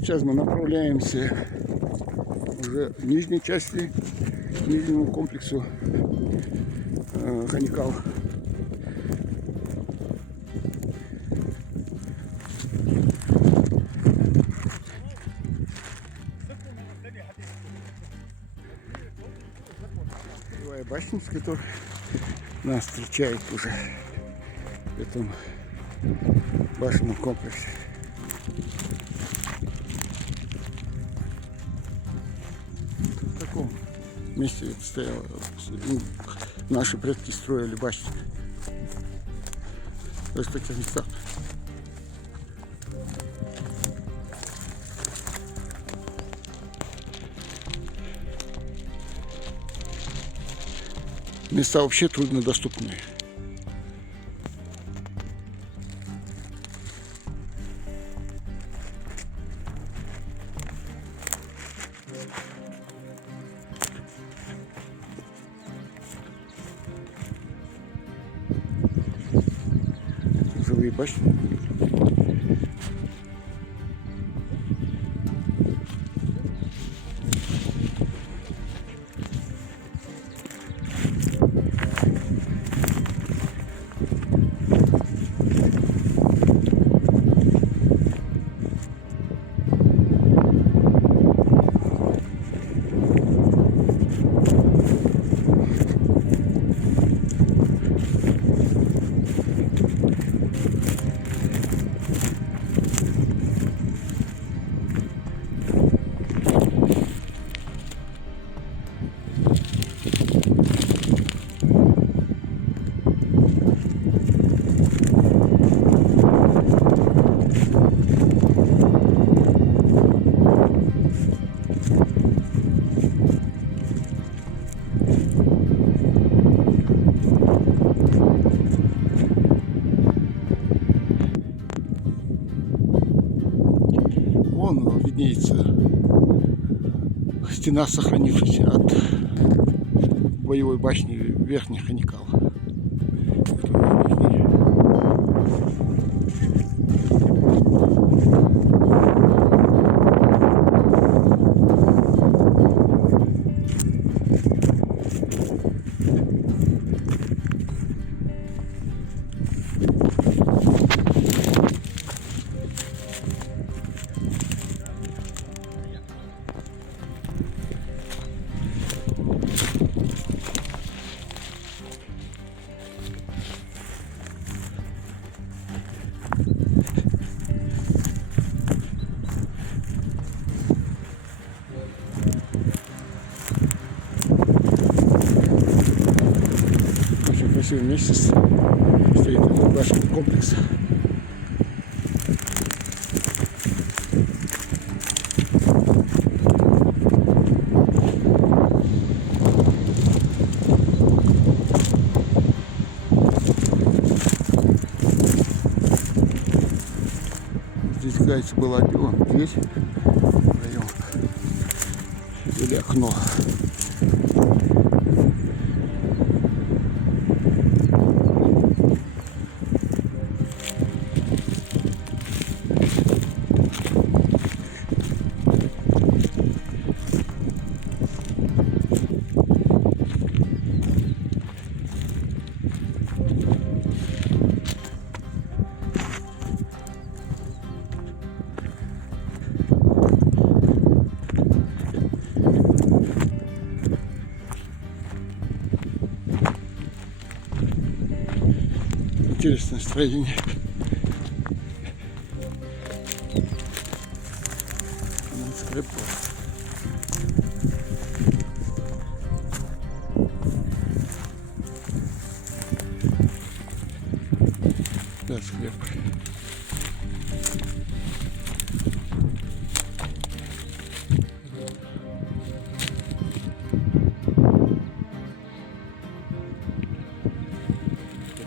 Сейчас мы направляемся уже в нижней части, к нижнему комплексу Ханикал. Башня, которая нас встречает уже в этом башенном комплексе. В таком месте стояло, наши предки строили башни. То есть в таких местах. Места вообще труднодоступные. Жилые башни. Вон виднеется стена, сохранившаяся от боевой башни Верхний Ханикал. Красивый месяц стоит этот башенный комплекс. Здесь, кажется, была дверь, или окно. Интересное строение. Да, склеп.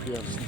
Ясно.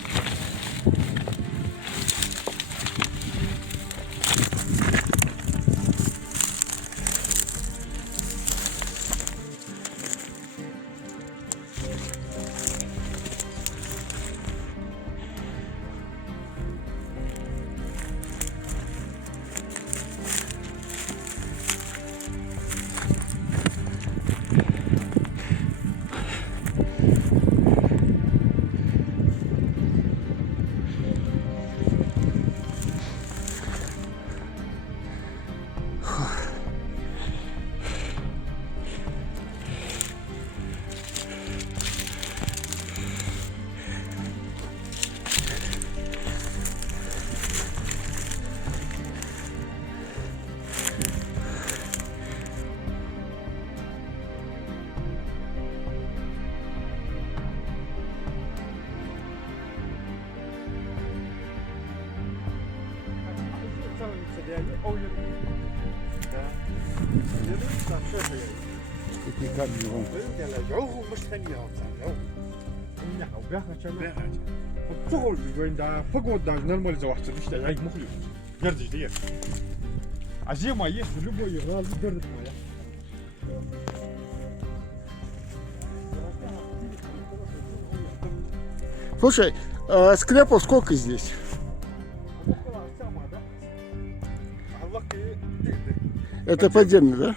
Такие камни вон. Çok böyle daha погода нормально завахчы işte я не могу. Görдü işte yer. А зима есть в любой раз görдük mü ya? Слушай, склепов сколько здесь? Это подземный, да?